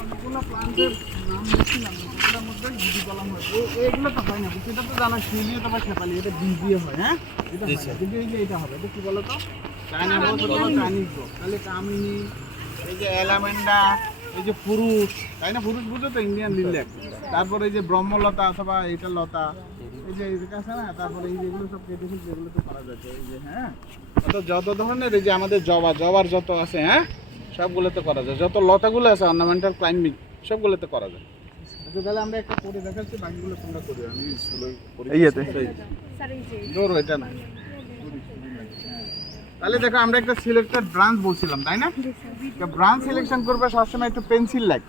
অনেকগুলো প্লান্টের নাম লিখছিলাম, এগুলোর মধ্যে বিধি কলম হয়। এগুলো তো হয় না, এটা তো জানা শিউলি অথবা শেফালি, এটা বীজ দিয়ে হয়। হ্যাঁ, এটা হয় না, কিন্তু এই যে এটা হবে, এটা কি বলো তো? চায়না রোজ অথবা চাইনিজ রোজ। তাহলে কামিনী, এই যে অ্যালামেন্ডা, এই যে পুরুষ, তাই না? পুরুষ বুঝো তো, ইন্ডিয়ান লিল্যাক। তারপরে এই যে ব্রহ্মলতা অথবা এটা লতা, এই যে এটা আছে না, তারপরে এই যেগুলো সব কেটে ফেলছে, এগুলো তো করা যাচ্ছে। এই যে হ্যাঁ, যত ধরনের এই যে আমাদের জবার যত আছে, হ্যাঁ, সবগুলোতে করা যায়। যত লতাগুলো আছে অর্নামেন্টাল ক্লাইম্বিং, সবগুলোতে করা যায়। আচ্ছা, তাহলে আমরা একটা করে দেখাচ্ছি, বাকিগুলো তোমরা করি। আমি ধরো এটা না, তাহলে দেখো আমরা একটা সিলেক্টেড ব্রাঞ্চ বলছিলাম, তাই না? ব্রাঞ্চ সিলেকশন করবে সবসময় একটু পেন্সিল লাইক,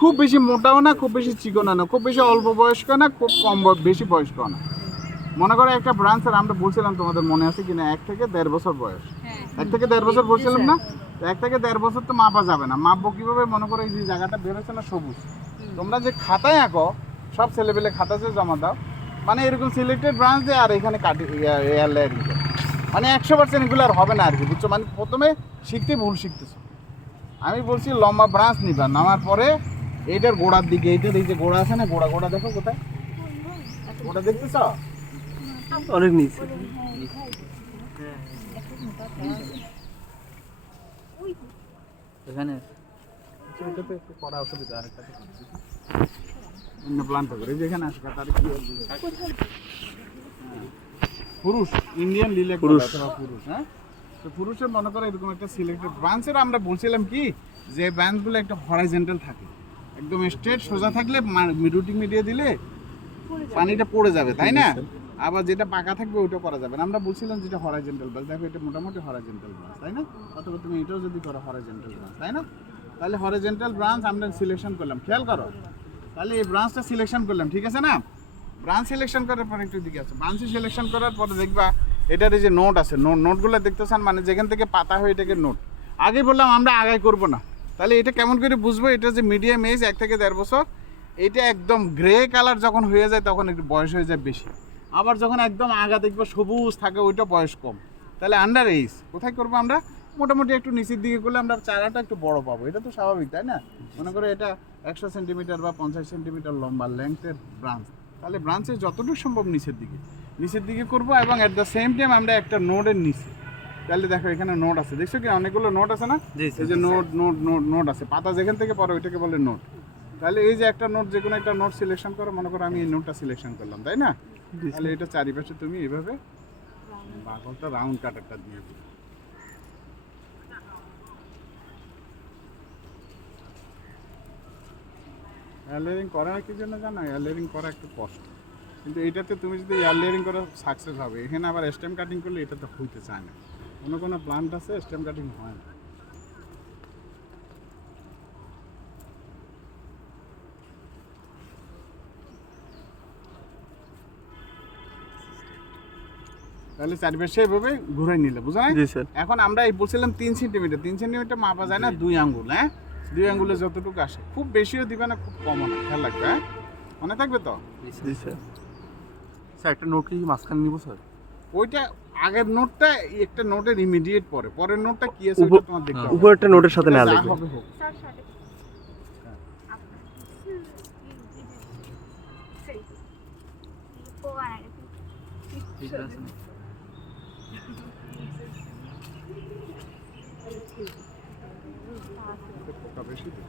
খুব বেশি মোটাও না, খুব বেশি চিকনা না, খুব বেশি অল্প বয়স্ক না, খুব কম বেশি বয়স্ক না। মনে করো একটা ব্রাঞ্চের আমরা বলছিলাম, তোমাদের মনে আছে কিনা, 1 থেকে 1.5 বছর বয়স। 1 থেকে 1.5 বছর বলছিলাম না? 1 থেকে 1.5 বছর তো মাপা যাবে না। মাপবো কিভাবে? মনে করো এই যে জায়গাটা বেরোচ্ছে না সবুজ, তোমরা যে খাতায় আঁকো, সব ছেলেপেলে খাতাতে জমা দাও, মানে এরকম সিলেক্টেড ব্রাঞ্চ দিয়ে, আর এখানে কাটি এয়ার লেয়ারিং, মানে 100% এগুলো আর হবে না আর কি, বুঝছো? মানে প্রথমে শিখতে ভুল শিখতেছো। আমি বলছি লম্বা ব্রাঞ্চ নিবা, নামার পরে এইটার গোড়ার দিকে, এইটার এই যে গোড়া আছে না, গোড়া দেখো কোথায়, গোড়া দেখতেছ? অনেক নিচে। এখানে এটাতে একটু করা অসুবিধা, আরেকটাতে অন্য প্লান্ট করে এই যে এখানে আসবে, তার কি পুরুষ ইন্ডিয়ান লিল্যাক অথবা পুরুষ। হ্যাঁ, তো পুরুষের মনে করো এরকম একটা সিলেক্টেড ব্রাঞ্চের আমরা বলছিলাম কি, যে ব্রাঞ্চগুলো একটা হরাইজন্টাল থাকে, একদম স্ট্রেট সোজা থাকলে রুটিং মিডিয়া দিলে পানিটা পড়ে যাবে, তাই না? আবার যেটা পাকা থাকবে ওইটা করা যাবে না। আমরা বলছিলাম যেটা হরাইজন্টাল ব্রাঞ্চ, দেখো এটা মোটামুটি হরাইজন্টাল ব্রাঞ্চ, তাই না? অথবা তুমি এটাও যদি করো হরাইজন্টাল ব্রাঞ্চ, তাই না? তাহলে হরাইজন্টাল ব্রাঞ্চ আমরা সিলেকশন করলাম, খেয়াল করো। তাহলে এই ব্রাঞ্চটা সিলেকশন করলাম, ঠিক আছে না? ব্রাঞ্চ সিলেকশন করার পরে একটু দিকে আছে, ব্রাঞ্চ সিলেকশন করার পরে দেখবা এটার এই যে নোট আছে, নোটগুলো দেখতেছেন, মানে যেখান থেকে পাতা হয় এটাকে নোট। আগে বললাম আমরা আগাই করব না, তাহলে এটা কেমন করে বুঝবো এটা যে মিডিয়াম এজ 1 থেকে 1.5 বছর? এটা একদম গ্রে কালার যখন হয়ে যায় তখন একটু বয়স হয়ে যায় বেশি, আবার যখন একদম আগা দেখবো সবুজ থাকে ওইটা বয়স কম, তাহলে আন্ডার এজ। কোথায় করবো আমরা? মোটামুটি একটু নিচের দিকে করলে আমরা চারাটা একটু বড় পাবো, এটা তো স্বাভাবিক, তাই না? মনে করো এটা 100 সেন্টিমিটার বা 50 সেন্টিমিটার লম্বা লেংথের ব্রাঞ্চ, তাহলে ব্রাঞ্চের যতটুকু সম্ভব নিচের দিকে করবো, এবং এট দ্য সেম টাইম আমরা একটা নোডের নিচে, তাহলে দেখো এখানে নোট আছে, দেখছো কি অনেকগুলো নোট আছে না? এই যে নোট আছে, পাতা যেখান থেকে পড়ে ওইটাকে বলে নোট। তাহলে এই যে একটা নোট, যে কোনো একটা নোট সিলেকশন করো, মনে করো আমি এই নোটটা সিলেকশন করলাম, তাই না? তাহলে এটা চারিপাশে তুমি এইভাবে বাগলটা রাউন্ড কাটারটা দিয়ে দিবে। এয়ার লেয়ারিং করা কি জন্য জানো? এয়ার লেয়ারিং করা একটু কষ্ট, কিন্তু এটাতে তুমি যদি এয়ার লেয়ারিং করে সাকসেস হবে। এখানে আবার স্টেম কাটিং করলে এটাতে হইতে চায় না, কোনো প্লান্ট আছে স্টেম কাটিং হয় না। তাহলে চারিপাশে এভাবে ঘুরাই নিলে, বুঝা? এখন আমরা এই বলছিলাম 3 সেন্টিমিটার, 3 সেন্টিমিটার মাপা যায় না 2 আঙ্গুল। হ্যাঁ, 2 আঙ্গুলে যতটুকু আসে, খুব বেশিও দিবে না, খুব কমও না, খেয়াল রাখবে। হ্যাঁ, মনে থাকবে তো? জি স্যার। স্যার একটা নোট কি মাঝখানে নিব স্যার? ওইটা আগের নোটটা একটা নোটের ইমিডিয়েট পরের নোটটা কি আছে ওটা তোমার দেখতে হবে। উপরেরটা নোটের সাথে না লাগবে। হবে হোক। ঠিক আছে। পোকা বেশি তো।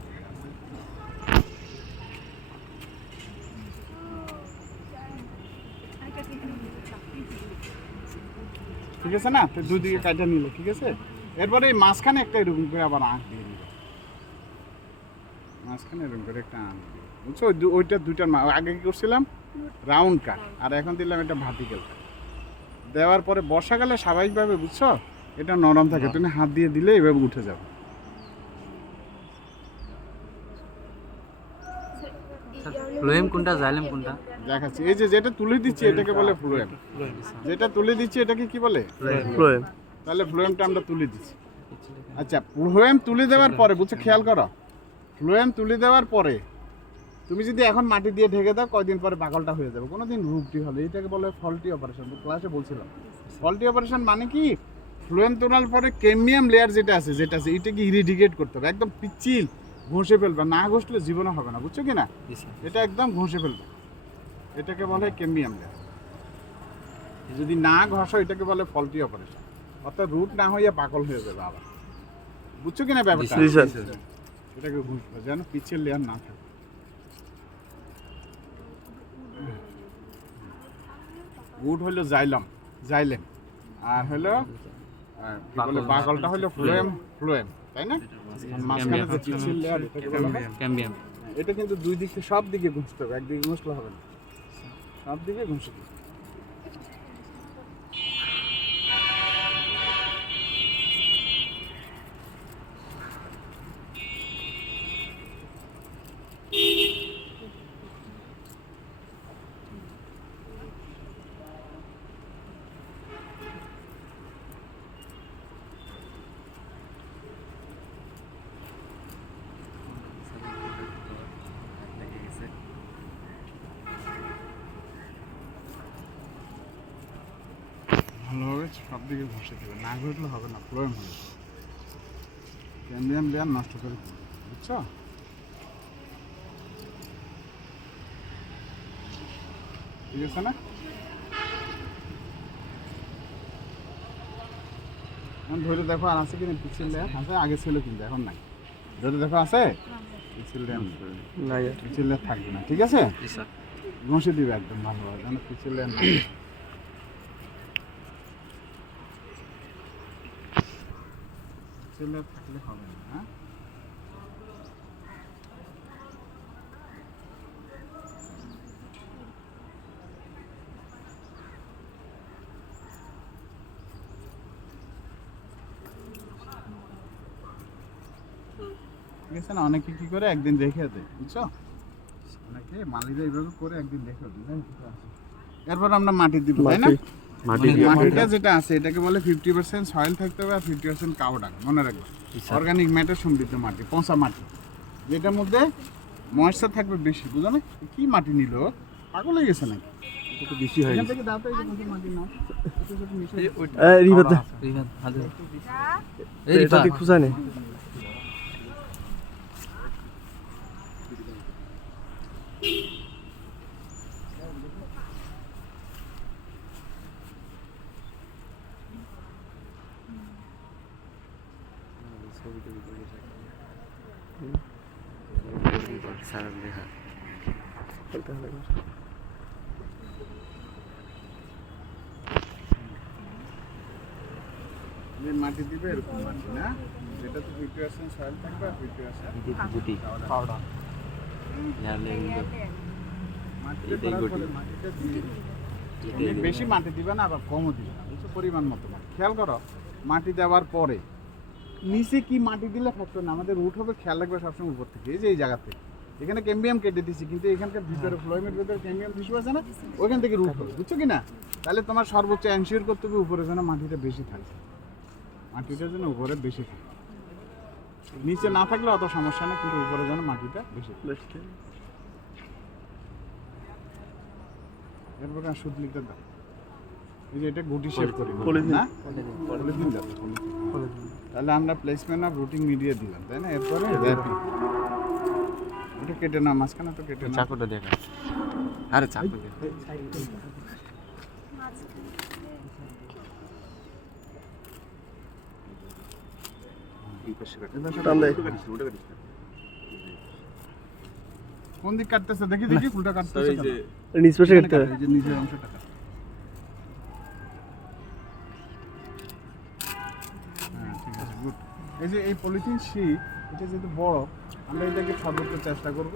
ঠিক আছে না? তো দুদিকে কাটা নিলে ঠিক আছে। এরপরে এই মাঝখানে একটা এরকম করে আবার আঁক দিয়ে নিল, মাঝখানে এরকম করে একটা আঁক দিয়ে, বুঝছো? ওইটা দুইটার আগে কি করছিলাম রাউন্ড কাট, আর এখন দিলাম এটা ভার্টিক্যাল কাট। দেওয়ার পরে বর্ষাকালে স্বাভাবিকভাবে, বুঝছো, এটা নরম থাকে, তুমি হাত দিয়ে দিলে এভাবে উঠে যাবে। ফ্লোয়েম কোনটা, জাইলেম কোনটা দেখাচ্ছি। এই যে যেটা তুলে দিচ্ছি এটাকে বলে ফ্লোয়েম, যেটা তুলে দিচ্ছি এটাকে কি বলে? ফ্লোয়েম। তাহলে ফ্লোয়েমটা আমরা তুলে দিচ্ছি। আচ্ছা, ফ্লোয়েম তুলে দেওয়ার পরে, বুঝছো, খেয়াল করো, ফ্লোয়েম তুলে দেওয়ার পরে তুমি যদি এখন মাটি দিয়ে ঢেকে দাও, কয়দিন পরে বাকলটা হয়ে যাবে, কোনোদিন রূপটি হবে। এটাকে বলে ফল্টি অপারেশন, ক্লাসে বলছিলাম। ফল্টি অপারেশন মানে কি? ফ্লোয়েম তোলার পরে ক্যামিয়াম লেয়ার যেটা আছে এটাকে ইরিডিকেট করতে হবে, একদম পিচ্ছিল ঘষে ফেলবে, না ঘষলে জীবনে হবে না, বুঝছো কি না? জি স্যার। এটা একদম ঘষে ফেলবে, এটাকে বলে ক্যাম্বিয়াম লেয়ার। যদি না ঘষো এটাকে বলে ফল্টি অপারেশন, অর্থাৎ রুট না হইয়া পাকল হয়ে যাবে আবার, বুঝছো কিনা ব্যাপারটা? জি স্যার। এটাকে ঘষবে যেন পিচের লেয়ার না থাকে। গুড হলো জাইলেম, আর হলো কি বলে বাকলটা হলো ফ্লোয়েম, তাই না? মাঝখানে যে পিচের লেয়ার এটাকে বলা হয় ক্যাম্বিয়াম। এটা কিন্তু দুই দিক থেকে সব দিকে ঘষতে হবে, একদিকে ঘষলে হবে না, সব দিকে ঘষে দিতে হবে। ভালোভাবে সব দিকে ঘষে দেবে, না ঘষলে হবে না, ফ্লোয়েম হবে, ক্যাম্বিয়াম লেয়ার নষ্ট করে ফেলবে, বুঝছো? ঠিক আছে না? এখন ধরে দেখো আর আছে কিনা পিক্সেল লেয়ার, আছে আগে ছিল কিন্তু এখন নাই, ধরে দেখো আছে পিক্সেল লেয়ার, পিক্সেল লেয়ার থাকবে না, ঠিক আছে? জি স্যার। ঘষে দিবে একদম ভালোভাবে যেন পিক্সেল লেয়ার না থাকে। পিক্সেল লেয়ার থাকলে হবে না, হ্যাঁ? ঠিক আছে না? অনেকে কি করে একদিন রেখে দেয়, বুঝছো? অনেকে মালিরা এইভাবে করে একদিন রেখে দেয়। এরপর আমরা মাটি দিব, তাই না? মাটিটা যেটা আছে এটাকে বলে 50% সয়েল থাকতে হবে আর 50% কাও ডাঙা, মনে রাখবে। অর্গানিক ম্যাটার সমৃদ্ধ মাটি, পচা মাটি, যেটার মধ্যে ময়েশ্চার থাকবে বেশি, বুঝো না? কি মাটি নিল, পাগল হয়ে গেছে নাকি? একটু বেশি হয়ে এখান গেছে। থেকে দাও তো, এই যে মাটি নাও, এটার সাথে মিশিয়ে দাও। রিভান হাজার। এটা কি খুঁজা নেই? যে মাটি দিবে এরকম মাটি না, যেটা তো 50% সয়েল থাকবে আর 50% গুটি পাউডার। জানলে মাটিটা এটাই করার গঠন। পরে মাটিটা দিয়ে অনেক বেশি মাটি দিবে না, আবার কমও দিবে না, বুঝছো? পরিমাণ মতো মাটি। খেয়াল করো, মাটি দেওয়ার পরে নিচে কি মাটি দিলে থাকবে না, আমাদের রুট হবে, খেয়াল রাখবে সবসময় উপর থেকে, এই যে এই জায়গা থেকে। এখানে ক্যাম্বিয়াম কেটে দিচ্ছি, কিন্তু এখানকার ভিতরে ফ্লোয়েমের ভিতরে ক্যাম্বিয়াম টিস্যু আছে না, ওইখান থেকে রুট হবে, বুঝছো কি না? তাহলে তোমার সর্বোচ্চ এনশিওর করতে হবে উপরে যেন মাটিটা বেশি থাকে, মাটিটা যেন উপরে বেশি থাকে। নিচে না থাকলে অত সমস্যা না, কিন্তু উপরে যেন মাটিটা বেশি থাকে। এরপরে আর সুদ লিখতে দাও, এই যে এটা গুটি শেপ করি না, পলিথিন দাও, পলিথিন। তাহলে আমরা প্লেসমেন্ট অফ রুটিং মিডিয়া দিলাম, তাই না? এরপরে র্যাপিং, ওটা কেটে না, মাঝখানে তো কেটে না। চাকুটা দেখা। আরে চাকু দেখা। কোন দিক কাটতেছে দেখি, দেখি ফুলটা কাটতেছে কেন? নিচ পাশে কাটতে হবে। এই যে নিচের অংশটা কাটো। হ্যাঁ, ঠিক আছে, গুড। এই যে এই পলিথিন শীট, এটা যেহেতু বড়, আমরা এটাকে সর্বোচ্চ চেষ্টা করব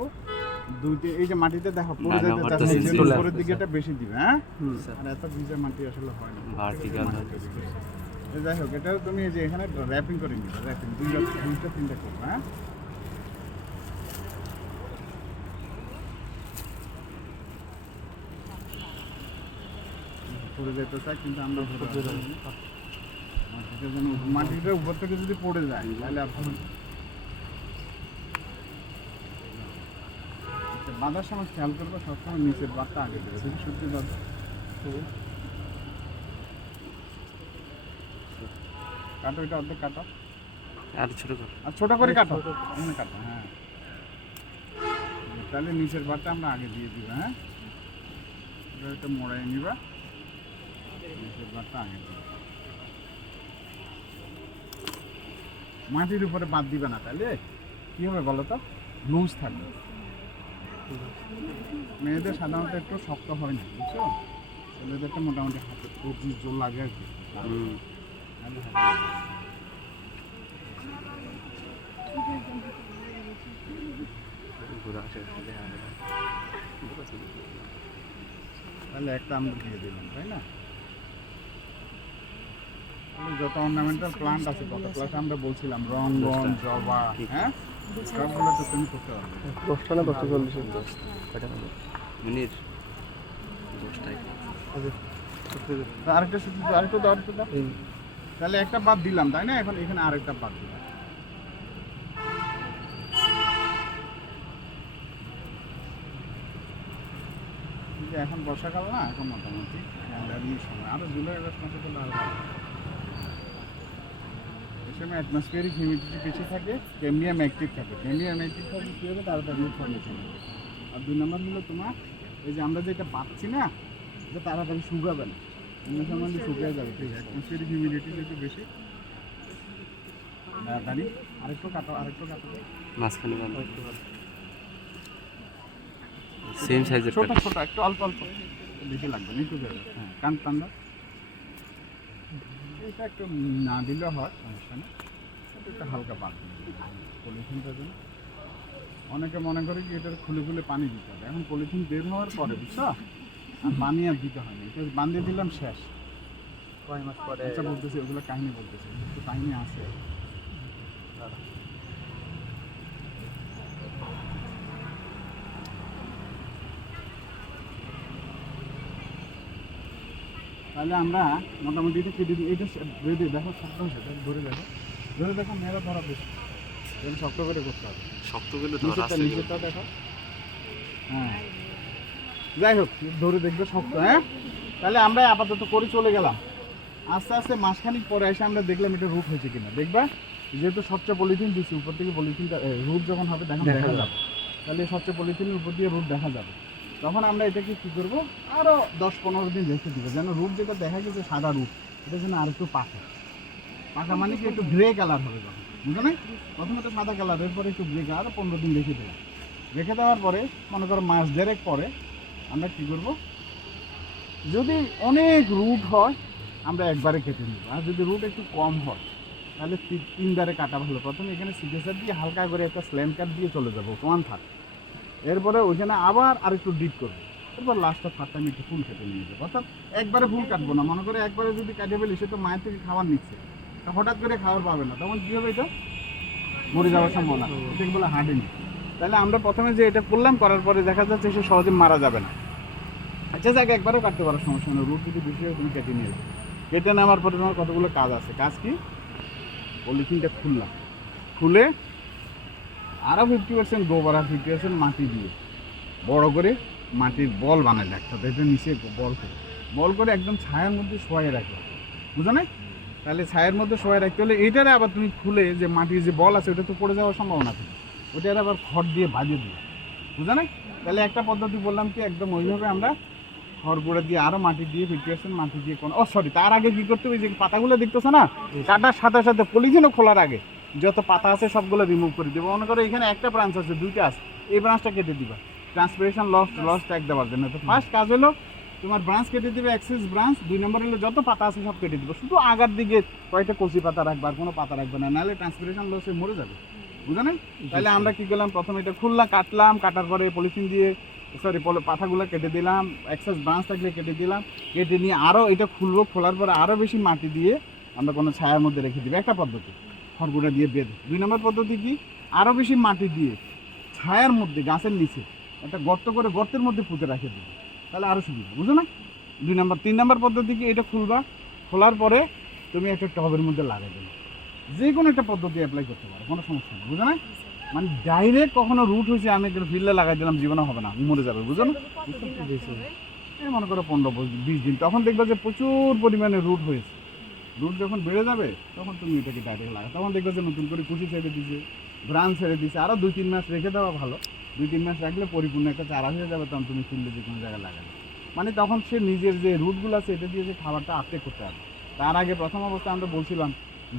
এই যে মাটিতে দেখো পড়ে না, যেতে আমার তো চাচ্ছে, এই জন্য চলে উপরের আসছে, দিকে এটা বেশি দিবে, হ্যাঁ? স্যার। আর এত ভিজা মাটি আসলে হয় না। ভার্টিক্যাল হয়। এই যাই হোক, এটা তুমি এই যে এখানে র্যাপিং করে নিবে, র্যাপিং দুইটা তিনটা করবে, হ্যাঁ? পড়ে যেতে চাই, কিন্তু আমরা মাটিটা উপর থেকে যদি পড়ে যায় তাহলে আর হবে না। আচ্ছা, বাঁধার সময় খেয়াল করবো সবসময় নিচের বাদটা আগে দেবে, যদি সত্যি বাদ কাটো, এটা অর্ধেক কাটো আর ছোট করে। আর ছোট করে কাটো, এখানে কাটো, হ্যাঁ। তাহলে নিচের বারটা আমরা আগে দিয়ে দিব। হ্যাঁ, এটা মোড়াই নিবা, নিচের বারটা আগে দিবা। মাটির উপরে বাদ দিবে না, তাহলে কি হবে বলো তো, লুজ থাকবে। মেয়েদের সাধারণত একটু শক্ত হয় না, বুঝছো? ছেলেদেরকে মোটামুটি হাতে প্রচুর জোর লাগে আর কি। তাহলে হবে না। তাহলে একটা আমরা দিয়ে দিলাম, তাই না? তাহলে যত অর্নামেন্টাল প্লান্ট আছে তত ক্লাসে আমরা বলছিলাম রঙ্গন, জবা, হ্যাঁ, সবগুলো তো তুমি করতে পারবে। 10টা না 1040 মিনিট 10টায় আরেকটা শুধু আরেকটা দাও, আরেকটা দাও। তাহলে একটা বাদ দিলাম, তাই না? এখন এখানে আরেকটা বাদ দিলাম। এই যে এখন বর্ষাকাল না, এখন মোটামুটি সময় আরো জুলাই আগস্ট মাসে করলে আরো ভালো। এই সময় অ্যাটমসফিয়ারিক হিউমিডিটি বেশি থাকে, ক্যাম্বিয়াম অ্যাক্টিভ থাকে। ক্যাম্বিয়াম অ্যাক্টিভ থাকলে কী হবে, তাড়াতাড়ি ফর্মেশন হবে। আর 2 নম্বর হলো তোমার এই যে আমরা যেটা পাচ্ছি না, এটা তাড়াতাড়ি শুকাবে না, অন্য সময় শুকিয়ে যাবে। ঠিক আছে, অ্যাটমসফিয়ারিক হিউমিডিটি যেহেতু বেশি, তাড়াতাড়ি আরেকটু কাটো, আরেকটু কাটো। মাঝখানে সেম সাইজের ছোট ছোট একটু অল্প অল্প, বেশি লাগবে না, একটু দেবে। হ্যাঁ, কান টান্দা, এটা একটু না দিলেও হয়, সমস্যা নেই। এটা একটু হালকা বাদ পলিথিনটার জন্য। অনেকে মনে করে কি এটার খুলে খুলে পানি দিতে হবে। এখন পলিথিন বের হওয়ার পরে, বুঝছো, আর পানি আর দিতে হয় না, এটা বান্ধিয়ে দিলাম, শেষ। কয় মাস পরে আচ্ছা বলতেছি, ওগুলো কাহিনী বলতেছি, একটু কাহিনী আছে। তাহলে আমরা মোটামুটি এটা কেটে দিই। এটা ধরে দিয়ে দেখো, শক্ত হয়েছে, ধরে দেখো, ধরে দেখো, মেয়েরা ধরা বেশি, এটা শক্ত করে করতে হবে। শক্ত করলে নিচেরটা দেখো। হ্যাঁ, যাই হোক, ধরে দেখবে শক্ত। হ্যাঁ, তাহলে আমরা আপাতত করে চলে গেলাম। আস্তে আস্তে মাসখানিক পরে এসে আমরা দেখলাম এটা রুট হয়েছে কিনা। দেখবা, যেহেতু স্বচ্ছ পলিথিন দিচ্ছি, উপর থেকে পলিথিনটা রুট যখন হবে দেখা যাবে, তাহলে স্বচ্ছ পলিথিনের উপর দিয়ে রুট দেখা যাবে। তখন আমরা এটাকে কী করবো, আরও 10-15 দিন রেখে দিব, যেন রুট যেটা দেখা গেছে সাদা রুট, এটা যেন আর একটু পাকা। পাকা মানে কি, একটু গ্রে কালার হবে যখন, বুঝো না? প্রথমে তো সাদা কালার, এরপরে একটু গ্রে কালার। 15 দিন রেখে দেবো। রেখে দেওয়ার পরে মনে করো মাস দেড়েক পরে আমরা কী করবো, যদি অনেক রুট হয় আমরা একবারে কেটে নেব, আর যদি রুট একটু কম হয় তাহলে 3 ধারে কাটা ভালো। প্রথমে এখানে সিগনেচার দিয়ে হালকা করে একটা স্ল্যাম কাট দিয়ে চলে যাবো 1 থার্ড, এরপরে ওইখানে আবার আরেকটু ডিপ করবো, এরপর লাস্টটা থার্ড টাইম একটু ফুল কেটে নিয়ে যাবো। অর্থাৎ একবারে ফুল কাটবো না। মনে করে একবারে যদি কাটে ফেলি, সে তো মায়ের থেকে খাবার নিচ্ছে, তা হঠাৎ করে খাবার পাবে না, তখন কী হবে, এটা মরে যাওয়ার সম্ভাবনা, এটাকে বলে হার্ডেনিং। তাহলে আমরা প্রথমে যে এটা করলাম, করার পরে দেখা যাচ্ছে সে সহজে মারা যাবে না। আচ্ছা যাক, একবারও কাটতে পারো, সমস্যা নেই। রুট যদি বেশি হয় তুমি কেটে নিয়ে যাবে। কেটে নেওয়ার পরে তোমার কতগুলো কাজ আছে। কাজ কি, পলিথিনটা খুললাম, খুলে আরও 50% গোবর আর 50% মাটি দিয়ে বড় করে মাটির বল বানালে একটা, এটা নিচে বল করে একদম ছায়ার মধ্যে শোয়াই রাখলাম, বুঝো না? তাহলে ছায়ের মধ্যে শোয়াই রাখতে হলে এইটারে আবার তুমি খুলে যে মাটির যে বল আছে ওটা তো পড়ে যাওয়ার সম্ভাবনা থাকে, ওটার আবার খড় দিয়ে বাজিয়ে দিই, বুঝো না? তাহলে একটা পদ্ধতি বললাম কি, একদম ওইভাবে আমরা খড় গুঁড়া দিয়ে আরও মাটি দিয়ে 50% মাটি দিয়ে তার আগে কী করতে হবে, যে পাতাগুলো দেখতেছো না, কাটার সাথে সাথে পলিথিনও খোলার আগে যত পাতা আছে সবগুলো রিমুভ করে দেবো। মনে করো এখানে একটা ব্রাঞ্চ আছে, 2টা আছে, এই ব্রাঞ্চটা কেটে দিবা ট্রান্সপিরেশন লস ট্যাগ দেওয়ার জন্য। তো ফার্স্ট কাজ হলো তোমার ব্রাঞ্চ কেটে দিবে, এক্সেস ব্রাঞ্চ। 2 নম্বর হলো যত পাতা আছে সব কেটে দিবে, শুধু আগার দিকে কয়েকটা কচি পাতা রাখবে, আর কোনো পাতা রাখবে না, নাহলে ট্রান্সপিরেশন লসে মরে যাবে, বুঝো না? তাহলে আমরা কী করলাম, প্রথমে এটা খুললাম, কাটলাম, কাটার পরে পলিথিন দিয়ে পাতাগুলো কেটে দিলাম, এক্সেস ব্রাঞ্চ থাকলে কেটে দিলাম, কেটে নিয়ে আরও এটা খুলবো, খোলার পরে আরও বেশি মাটি দিয়ে আমরা কোনো ছায়ার মধ্যে রেখে দিবো, একটা পদ্ধতি। খড়গুঁড়া দিয়ে বেঁধে। 2 নম্বর পদ্ধতি কি, আরও বেশি মাটি দিয়ে ছায়ার মধ্যে গাছের নিচে একটা গর্ত করে গর্তের মধ্যে পুঁতে রেখে দিবো, তাহলে আরও সুবিধা, বুঝো না? 2 নম্বর। 3 নম্বর পদ্ধতি কি, এটা খুলবা, খোলার পরে তুমি একটা টবের মধ্যে লাগাই দেবে। যে কোনো একটা পদ্ধতি অ্যাপ্লাই করতে পারো, কোনো সমস্যা নেই, বুঝো না? মানে ডাইরেক্ট কখনো রুট হয়েছে আমি ফিল্ডে লাগাই দিলাম, জীবনে হবে না, মরে যাবে, বুঝো না? এই মনে করো 15-20 দিন, তখন দেখবে যে প্রচুর পরিমাণে রুট হয়েছে। রুট যখন বেড়ে যাবে তখন তুমি এটাকে ডাইরেক্ট লাগা, তখন দেখবে যে নতুন করে কুচি ছেড়ে দিচ্ছে, ব্রাঞ্চ ছেড়ে দিচ্ছে। আরও 2-3 মাস রেখে দেওয়া ভালো, 2-3 মাস রাখলে পরিপূর্ণ একটা চারা হয়ে যাবে, তখন তুমি ফিল্ডে যে কোনো জায়গায় লাগাবে। মানে তখন সে নিজের যে রুটগুলো আছে এটা দিয়ে যে খাবারটা আপটেক করতে হবে। তার আগে প্রথম অবস্থায় আমরা বলছিলাম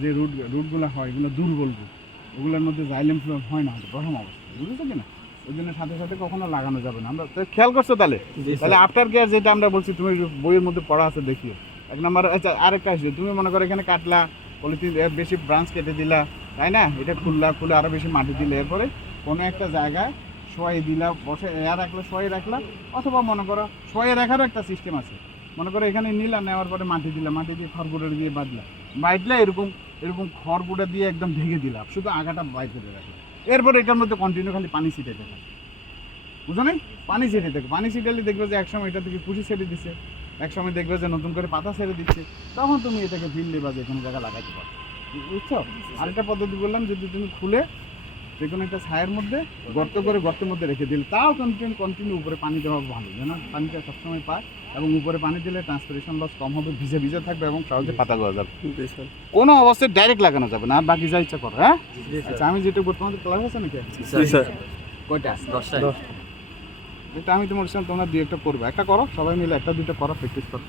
যে রুটগুলো হয় এগুলো দুর্বল রুট, ওগুলোর মধ্যে জাইলেম ফ্লো হয় না প্রথম অবস্থায়, বুঝেছো কিনা? ওই জন্য সাথে সাথে কখনো লাগানো যাবে না। আমরা খেয়াল করছো তাহলে? তাহলে আফটার কেয়ার যেটা আমরা বলছি তুমি বইয়ের মধ্যে পড়া আছে দেখিও। 1 নম্বর। আচ্ছা, আরেকটা আসবে, তুমি মনে করো এখানে কাটলা, পলিথিন বেশি ব্রাঞ্চ কেটে দিলা, তাই না? এটা খুলে আরও বেশি মাটি দিলে, এরপরে কোনো একটা জায়গায় শোয়াই দিলা, বসে এয়ার রাখলা, শোয়াই রাখলা, অথবা মনে করো শোয়াই রাখারও একটা সিস্টেম আছে। মনে করো এখানে নিলা, নেওয়ার পরে মাটি দিলা, মাটি দিয়ে খড়গুঁড়ো দিয়ে বাঁধলে এরকম খড়গুঁড়ো দিয়ে একদম ঢেকে দিলাম, শুধু আগাটা বাইর করে রাখলাম। এরপরে এটার মধ্যে কন্টিনিউ খালি পানি ছিটাইতে থাকে, বুঝো নাই? পানি ছিটে থাকে, পানি ছিটালে দেখবে যে একসময় এটা থেকে কুশি ছেড়ে দিচ্ছে, একসময় দেখবে যে নতুন করে পাতা ছেড়ে দিচ্ছে, তখন তুমি এটাকে ফিল্ডে বা যে কোনো জায়গায় লাগাইতে পারো, বুঝছো? আরেকটা পদ্ধতি বললাম, যদি তুমি খুলে যে কোনো একটা ছায়ের মধ্যে গর্ত করে গর্তের মধ্যে রেখে দিলে, তাও কন্টিনিউ উপরে পানি দেওয়া ভালো, যেন পানিটা সবসময় পায়, এবং উপরে পানি দিলে ট্রান্সপিরেশন লস কম হবে, ভিজে ভিজে থাকবে এবং সহজে পাতা গজা যাবে। জি স্যার। কোনো অবস্থায় ডাইরেক্ট লাগানো যাবে না, আর বাকি যা ইচ্ছা করো। হ্যাঁ, আচ্ছা, আমি যেটা বলতে তোমাদের ক্লাস আছে নাকি? জি স্যার। কয়টা? 10টা। এটা আমি তোমার সঙ্গে তোমরা 2-1টা করবে, একটা করো সবাই মিলে, 1-2টা করো, প্র্যাকটিস করো।